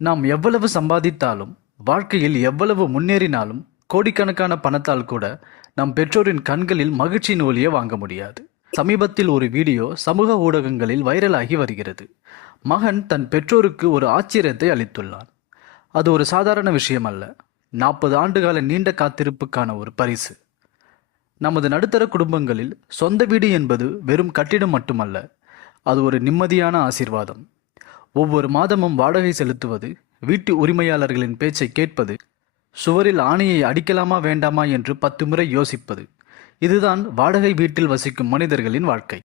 நாம் எவ்வளவு சம்பாதித்தாலும், வாழ்க்கையில் எவ்வளவு முன்னேறினாலும், கோடிக்கணக்கான பணத்தால் கூட நம் பெற்றோரின் கண்களில் மகிழ்ச்சியின் ஒளியை வாங்க முடியாது. சமீபத்தில் ஒரு வீடியோ சமூக ஊடகங்களில் வைரலாகி வருகிறது. மகன் தன் பெற்றோருக்கு ஒரு ஆச்சரியத்தை அளித்துள்ளான். அது ஒரு சாதாரண விஷயம் அல்ல. 40 ஆண்டுகால நீண்ட காத்திருப்புக்கான ஒரு பரிசு. நமது நடுத்தர குடும்பங்களில் சொந்த வீடு என்பது வெறும் கட்டிடம் மட்டுமல்ல, அது ஒரு நிம்மதியான ஆசீர்வாதம். ஒவ்வொரு மாதமும் வாடகை செலுத்துவது, வீட்டு உரிமையாளர்களின் பேச்சை கேட்பது, சுவரில் ஆணியை அடிக்கலாமா வேண்டாமா என்று 10 முறை யோசிப்பது, இதுதான் வாடகை வீட்டில் வசிக்கும் மனிதர்களின் வாழ்க்கை.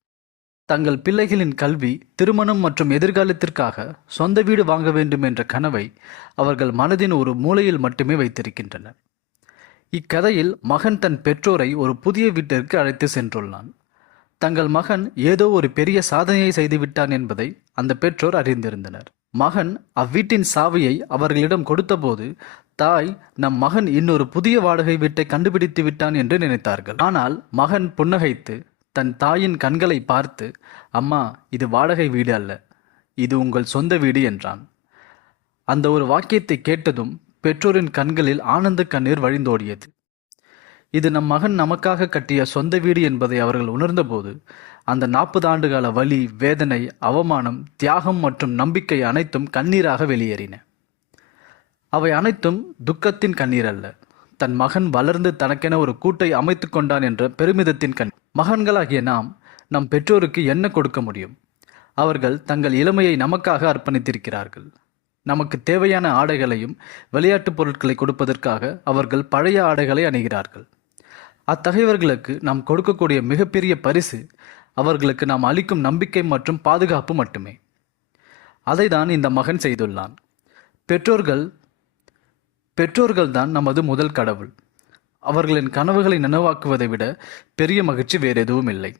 தங்கள் பிள்ளைகளின் கல்வி, திருமணம் மற்றும் எதிர்காலத்திற்காக சொந்த வீடு வாங்க வேண்டும் என்ற கனவை அவர்கள் மனதின் ஒரு மூலையில் மட்டுமே வைத்திருக்கின்றனர். இக்கதையில் மகன் தன் பெற்றோரை ஒரு புதிய வீட்டிற்கு அழைத்து சென்றுள்ளான். தங்கள் மகன் ஏதோ ஒரு பெரிய சாதனையை செய்துவிட்டான் என்பதை அந்த பெற்றோர் அறிந்திருந்தனர். மகன் அவ்வீட்டின் சாவியை அவர்களிடம் கொடுத்தபோது தாய், நம் மகன் இன்னொரு புதிய வாடகை வீட்டை கண்டுபிடித்து விட்டான் என்று நினைத்தார்கள். ஆனால் மகன் புன்னகைத்து தன் தாயின் கண்களை பார்த்து, அம்மா, இது வாடகை வீடு அல்ல, இது உங்கள் சொந்த வீடு என்றான். அந்த ஒரு வாக்கியத்தை கேட்டதும் பெற்றோரின் கண்களில் ஆனந்த கண்ணீர் வழிந்தோடியது. இது நம் மகன் நமக்காக கட்டிய சொந்த வீடு என்பதை அவர்கள் உணர்ந்தபோது அந்த 40 ஆண்டுகால வலி, வேதனை, அவமானம், தியாகம் மற்றும் நம்பிக்கை அனைத்தும் கண்ணீராக வெளியேறின. அவை அனைத்தும் துக்கத்தின் கண்ணீர் அல்ல, தன் மகன் வளர்ந்து தனக்கென ஒரு கூட்டை அமைத்து கொண்டான் என்ற பெருமிதத்தின் கண். மகன்களாகிய நாம் நம் பெற்றோருக்கு என்ன கொடுக்க முடியும்? அவர்கள் தங்கள் இளமையை நமக்காக அர்ப்பணித்திருக்கிறார்கள். நமக்கு தேவையான ஆடைகளையும் விளையாட்டுப் பொருட்களை கொடுப்பதற்காக அவர்கள் பழைய ஆடைகளை அணிகிறார்கள். அத்தகையவர்களுக்கு நாம் கொடுக்கக்கூடிய மிகப்பெரிய பரிசு அவர்களுக்கு நாம் அளிக்கும் நம்பிக்கை மற்றும் பாதுகாப்பு மட்டுமே. அதை தான் இந்த மகன் செய்துள்ளான். பெற்றோர்கள் தான் நமது முதல் கடவுள். அவர்களின் கனவுகளை நனவாக்குவதை விட பெரிய மகிழ்ச்சி வேறு எதுவும் இல்லை.